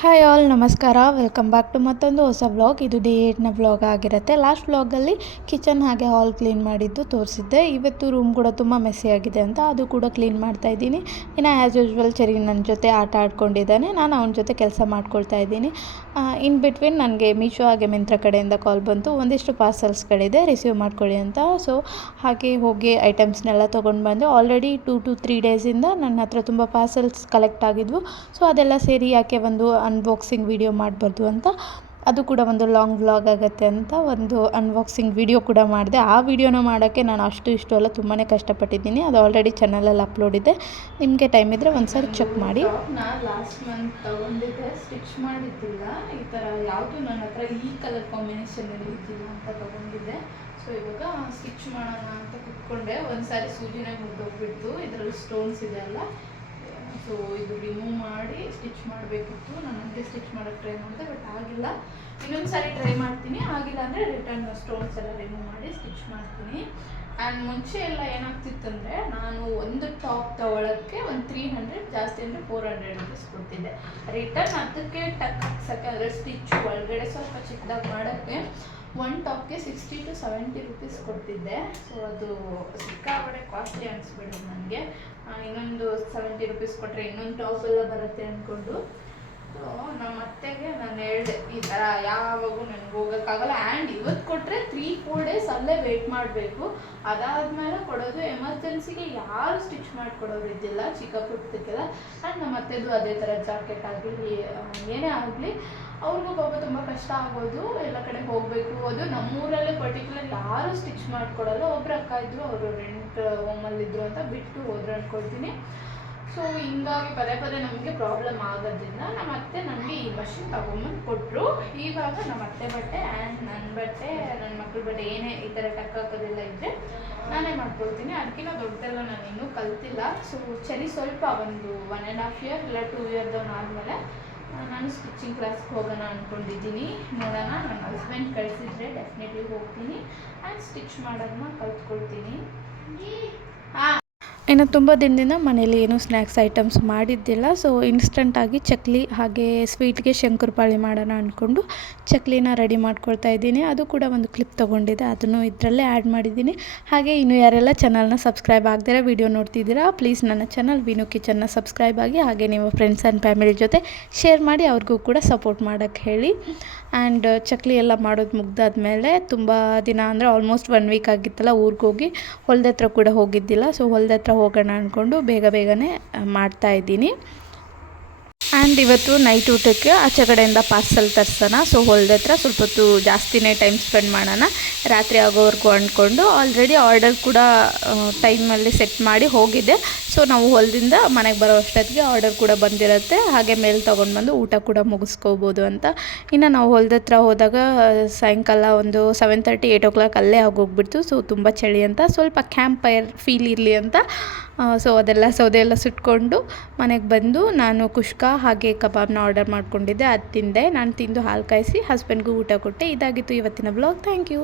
Hi all ನಮಸ್ಕಾರ, welcome back to ಮತ್ತೊಂದು ಹೊಸ ವ್ಲಾಗ್. ಇದು ಡೇ 8ನ ವ್ಲಾಗ್ ಆಗಿರುತ್ತೆ. ಲಾಸ್ಟ್ ವ್ಲಾಗಲ್ಲಿ ಕಿಚನ್ ಹಾಗೆ ಹಾಲ್ ಕ್ಲೀನ್ ಮಾಡಿದ್ದು ತೋರಿಸಿದ್ದೆ. ಇವತ್ತು ರೂಮ್ ಕೂಡ ತುಂಬ ಮೆಸ್ಸಿ ಆಗಿದೆ ಅಂತ ಅದು ಕೂಡ ಕ್ಲೀನ್ ಮಾಡ್ತಾ ಇದ್ದೀನಿ. ಇನ್ನು ಆ್ಯಸ್ ಯೂಶ್ವಲ್ ಚೆರಿ ನನ್ನ ಜೊತೆ ಆಟ ಆಡ್ಕೊಂಡಿದ್ದಾನೆ, ನಾನು ಅವನ ಜೊತೆ ಕೆಲಸ ಮಾಡ್ಕೊಳ್ತಾ ಇದ್ದೀನಿ. ಇನ್ ಬಿಟ್ವೀನ್ ನನಗೆ ಮೀಶೋ ಹಾಗೆ ಮಿಂತ್ರ ಕಡೆಯಿಂದ ಕಾಲ್ ಬಂತು, ಒಂದಿಷ್ಟು ಪಾರ್ಸಲ್ಸ್ಗಳಿದೆ ರಿಸೀವ್ ಮಾಡ್ಕೊಳ್ಳಿ ಅಂತ. ಸೊ ಹಾಗೆ ಹೋಗಿ ಐಟಮ್ಸ್ನೆಲ್ಲ ತೊಗೊಂಡು ಬಂದು ಆಲ್ರೆಡಿ 2 to 3 ಡೇಸಿಂದ ನನ್ನ ಹತ್ರ ತುಂಬ ಪಾರ್ಸಲ್ಸ್ ಕಲೆಕ್ಟ್ ಆಗಿದ್ವು. ಸೊ ಅದೆಲ್ಲ ಸೇರಿ ಯಾಕೆ ಒಂದು ಅನ್ಬಾಕ್ಸಿಂಗ್ ವಿಡಿಯೋ ಮಾಡಬಾರ್ದು ಅಂತ, ಅದು ಕೂಡ ಒಂದು ಲಾಂಗ್ ವ್ಲಾಗ್ ಆಗುತ್ತೆ ಅಂತ ಒಂದು ಅನ್ಬಾಕ್ಸಿಂಗ್ ವಿಡಿಯೋ ಕೂಡ ಮಾಡಿದೆ. ಆ ವಿಡಿಯೋನ ಮಾಡೋಕ್ಕೆ ನಾನು ಇಷ್ಟು ಎಲ್ಲ ತುಂಬಾ ಕಷ್ಟಪಟ್ಟಿದ್ದೀನಿ. ಅದು ಆಲ್ರೆಡಿ ಚಾನಲಲ್ಲಿ ಅಪ್ಲೋಡ್ ಇದೆ, ನಿಮಗೆ ಟೈಮ್ ಇದ್ದರೆ ಒಂದ್ಸರಿ ಚೆಕ್ ಮಾಡಿ. ಲಾಸ್ಟ್ ಮಂತ್ ತೊಗೊಂಡಿದ್ದೆ, ಸ್ಟಿಚ್ ಮಾಡಿದ್ದಿಲ್ಲ. ಈ ಥರ ಯಾವುದು ನನ್ನ ಹತ್ರ ಈ ಕಲರ್ ಕಾಂಬಿನೇಷನಲ್ಲಿ ಇದ್ದಿಲ್ಲ ಅಂತ ತೊಗೊಂಡಿದ್ದೆ. ಸೊ ಇವಾಗ ಸ್ಟಿಚ್ ಮಾಡೋಣ ಅಂತ ಕುತ್ಕೊಂಡೆ. ಒಂದು ಸಾರಿ ಸೂಜಿನ ಮುರಿದೋಗ್ಬಿಡ್ತು, ಇದರಲ್ಲಿ ಸ್ಟೋನ್ಸ್ ಇದೆ ಅಲ್ಲ, ಸೊ ಇದು ರಿಮೂವ್ ಮಾಡಿ ಸ್ಟಿಚ್ ಮಾಡಬೇಕಿತ್ತು. ನಾನು ನನಗೆ ಸ್ಟಿಚ್ ಮಾಡೋಕ್ಕೆ ಟ್ರೈ ಮಾಡಿದೆ, ಬಟ್ ಆಗಿಲ್ಲ. ಇನ್ನೊಂದು ಸಾರಿ ಟ್ರೈ ಮಾಡ್ತೀನಿ, ಆಗಿಲ್ಲ ಅಂದರೆ ರಿಟರ್ನ್ ಸ್ಟೋನ್ಸ್ ಎಲ್ಲ ರಿಮೂವ್ ಮಾಡಿ ಸ್ಟಿಚ್ ಮಾಡ್ತೀನಿ. ಆ್ಯಂಡ್ ಮುಂಚೆ ಎಲ್ಲ ಏನಾಗ್ತಿತ್ತಂದರೆ, ನಾನು ಒಂದು ಟಾಪ್ ತೊಗೊಳಕ್ಕೆ ಒಂದು 300, ಜಾಸ್ತಿ ಅಂದರೆ 400 ರುಪೀಸ್ ಕೊಡ್ತಿದ್ದೆ. ರಿಟರ್ನ್ ಅದಕ್ಕೆ ಟಕ್ ಹಾಕ್ಸೋಕ್ಕೆ, ಅಂದರೆ ಸ್ಟಿಚ್ ಒಳಗಡೆ ಸ್ವಲ್ಪ ಚಿಕ್ಕದಾಗಿ ಮಾಡೋಕ್ಕೆ ಒಂದು ಟಾಪ್ಗೆ 60 to 70 ರುಪೀಸ್ ಕೊಡ್ತಿದ್ದೆ. ಸೊ ಅದು ಸಿಕ್ಕಾಪಟ್ಟೆ ಕಾಸ್ಟ್ಲಿ ಅನಿಸ್ಬಿಡೋದು ನನಗೆ. ಇನ್ನೊಂದು 70 ರುಪೀಸ್ ಕೊಟ್ಟರೆ ಇನ್ನೊಂದು ಟಾಪ್ ಎಲ್ಲ ಬರುತ್ತೆ ಅಂದ್ಕೊಂಡು. ಸೊ ನಮ್ಮ ಅತ್ತೆಗೆ ನಾನು ಹೇಳಿದೆ, ಈ ಥರ ಯಾವಾಗೂ ನನಗೆ ಹೋಗೋಕ್ಕಾಗಲ್ಲ. ಆ್ಯಂಡ್ ಇವತ್ತು ಕೊಟ್ಟರೆ 3-4 ಡೇಸ್ ಅಲ್ಲೇ ವೆಯ್ಟ್ ಮಾಡಬೇಕು, ಅದಾದಮೇಲೆ ಕೊಡೋದು. ಎಮರ್ಜೆನ್ಸಿಗೆ ಯಾರು ಸ್ಟಿಚ್ ಮಾಡಿಕೊಡೋರು ಇದ್ದಿಲ್ಲ ಚಿಕ್ಕ ಪುಟ್ಟಕ್ಕೆಲ್ಲ. ಆ್ಯಂಡ್ ನಮ್ಮ ಅತ್ತೆದು ಅದೇ ಥರ ಜಾಕೆಟ್ ಆಗಲಿ ಏನೇ ಆಗಲಿ, ಅವ್ರಿಗೂ ಪಾಪ ತುಂಬ ಕಷ್ಟ ಆಗೋದು. ಎಲ್ಲ ಕಡೆ ಹೋಗಬೇಕು, ಅದು ನಮ್ಮೂರಲ್ಲೇ ಪರ್ಟಿಕ್ಯುಲರ್ ಯಾರೂ ಸ್ಟಿಚ್ ಮಾಡಿಕೊಡಲ್ಲ. ಒಬ್ರು ಅಕ್ಕ ಇದ್ದರು, ಅವರು ರೆಂಟ್ ಹೋಮಲ್ಲಿದ್ದರು ಅಂತ ಬಿಟ್ಟು ಹೋದ್ರು ಅಂದ್ಕೊಳ್ತೀನಿ. ಸೊ ಹಿಂಗಾಗಿ ಪದೇ ನಮಗೆ ಪ್ರಾಬ್ಲಮ್ ಆಗೋದ್ರಿಂದ ನಮ್ಮ ಅತ್ತೆ ನನಗೆ ಈ ಮಷಿನ್ ತೊಗೊಂಬಂದು ಕೊಟ್ಟರು. ಇವಾಗ ನಮ್ಮ ಅತ್ತೆ ಬಟ್ಟೆ ಆ್ಯಂಡ್ ನನ್ನ ಬಟ್ಟೆ, ನನ್ನ ಮಕ್ಕಳ ಬಟ್ಟೆ ಏನೇ ಈ ಥರ ಟಕ್ ಹಾಕೋದಿಲ್ಲ ಇದ್ದರೆ ನಾನೇ ಮಾಡ್ಕೊಳ್ತೀನಿ. ಅದಕ್ಕಿಂತ ದೊಡ್ಡದೆಲ್ಲ ನಾನು ಇನ್ನೂ ಕಲ್ತಿಲ್ಲ. ಸೊ ಚೆರಿ ಸ್ವಲ್ಪ ಒಂದು 1.5 ಇಯರ್ ಇಲ್ಲ 2 ಇಯರ್ದವನು ಆದಮೇಲೆ ನಾನು ಸ್ಟಿಚಿಂಗ್ ಕ್ಲಾಸ್ಗೆ ಹೋಗೋಣ ಅಂದ್ಕೊಂಡಿದ್ದೀನಿ. ನೋಡೋಣ, ನನ್ನ ಹಸ್ಬೆಂಡ್ ಕಳಿಸಿದ್ರೆ ಡೆಫಿನೆಟ್ಲಿ ಹೋಗ್ತೀನಿ ಆ್ಯಂಡ್ ಸ್ಟಿಚ್ ಮಾಡೋದನ್ನ ಕಲ್ತ್ಕೊಳ್ತೀನಿ. ಇನ್ನು ತುಂಬ ದಿನದಿಂದ ಮನೇಲಿ ಏನೂ ಸ್ನ್ಯಾಕ್ಸ್ ಐಟಮ್ಸ್ ಮಾಡಿದ್ದಿಲ್ಲ. ಸೊ ಇನ್ಸ್ಟಂಟಾಗಿ ಚಕ್ಲಿ ಹಾಗೆ ಸ್ವೀಟ್ಗೆ ಶಂಕರಪಾಳಿ ಮಾಡೋಣ ಅಂದ್ಕೊಂಡು ಚಕ್ಲಿನ ರೆಡಿ ಮಾಡ್ಕೊಳ್ತಾ ಇದ್ದೀನಿ. ಅದು ಕೂಡ ಒಂದು ಕ್ಲಿಪ್ ತೊಗೊಂಡಿದ್ದೆ, ಅದನ್ನು ಇದರಲ್ಲೇ ಆ್ಯಡ್ ಮಾಡಿದ್ದೀನಿ. ಹಾಗೆ ಇನ್ನು ಯಾರೆಲ್ಲ ಚಾನಲ್ನ ಸಬ್ಸ್ಕ್ರೈಬ್ ಆಗದಿರೋ ವಿಡಿಯೋ ನೋಡ್ತಿದ್ದೀರಾ, ಪ್ಲೀಸ್ ನನ್ನ ಚಾನಲ್ ವಿನು ಕಿಚನ್ನ ಸಬ್ಸ್ಕ್ರೈಬ್ ಆಗಿ, ಹಾಗೆ ನೀವು ಫ್ರೆಂಡ್ಸ್ ಆ್ಯಂಡ್ ಫ್ಯಾಮಿಲಿ ಜೊತೆ ಶೇರ್ ಮಾಡಿ ಅವ್ರಿಗೂ ಕೂಡ ಸಪೋರ್ಟ್ ಮಾಡೋಕ್ಕೆ ಹೇಳಿ. ಆ್ಯಂಡ್ ಚಕ್ಲಿ ಎಲ್ಲ ಮಾಡೋದು ಮುಗ್ದಾದ್ಮೇಲೆ ತುಂಬ ದಿನ ಅಂದರೆ ಆಲ್ಮೋಸ್ಟ್ 1 ವೀಕ್ ಆಗಿತ್ತಲ್ಲ ಊರಿಗೆ ಹೋಗಿ, ಹೊಲದ ಹತ್ರ ಕೂಡ ಹೋಗಿದ್ದಿಲ್ಲ. ಸೊ ಹೊಲದ ಹತ್ರ ಹೋಗೋಣ ಅಂದ್ಕೊಂಡು ಬೇಗನೆ ಮಾಡ್ತಾಯಿದ್ದೀನಿ. ಆ್ಯಂಡ್ ಇವತ್ತು ನೈಟ್ ಊಟಕ್ಕೆ ಆಚೆ ಕಡೆಯಿಂದ ಪಾರ್ಸಲ್ ತರಿಸೋಣ. ಸೊ ಹೊಲದ ಹತ್ರ ಸ್ವಲ್ಪ ಹೊತ್ತು ಜಾಸ್ತಿನೇ ಟೈಮ್ ಸ್ಪೆಂಡ್ ಮಾಡೋಣ, ರಾತ್ರಿ ಆಗೋವರೆಗೂ ಅಂದ್ಕೊಂಡು ಆಲ್ರೆಡಿ ಆರ್ಡರ್ ಕೂಡ ಟೈಮಲ್ಲಿ ಸೆಟ್ ಮಾಡಿ ಹೋಗಿದ್ದೆ. ಸೊ ನಾವು ಹೊಲದಿಂದ ಮನೆಗೆ ಬರೋ ಅಷ್ಟೊತ್ತಿಗೆ ಆರ್ಡರ್ ಕೂಡ ಬಂದಿರುತ್ತೆ, ಹಾಗೆ ಮೇಲೆ ತೊಗೊಂಡು ಬಂದು ಊಟ ಕೂಡ ಮುಗಿಸ್ಕೋಬೋದು ಅಂತ. ಇನ್ನು ನಾವು ಹೊಲದ ಹತ್ರ ಹೋದಾಗ ಸಾಯಂಕಾಲ ಒಂದು 7:30, 8 o'clock ಅಲ್ಲೇ ಆಗೋಗ್ಬಿಡ್ತು. ಸೊ ತುಂಬ ಚಳಿ ಅಂತ ಸ್ವಲ್ಪ ಕ್ಯಾಂಪ್ ಫೈರ್ ಫೀಲ್ ಇರಲಿ ಅಂತ ಸೊ ಅದೆಲ್ಲ ಸೌದೆ ಎಲ್ಲ ಸುಟ್ಕೊಂಡು ಮನೆಗೆ ಬಂದು ನಾನು ಕುಷ್ಕ ಹಾಗೆ ಕಬಾಬ್ನ ಆರ್ಡರ್ ಮಾಡ್ಕೊಂಡಿದ್ದೆ, ಅದು ತಿಂದೆ. ನಾನು ತಿಂದು ಹಾಲು ಕಾಯಿಸಿ ಹಸ್ಬೆಂಡ್ಗೂ ಊಟ ಕೊಟ್ಟೆ. ಇದಾಗಿತ್ತು ಇವತ್ತಿನ ವ್ಲಾಗ್. Thank you.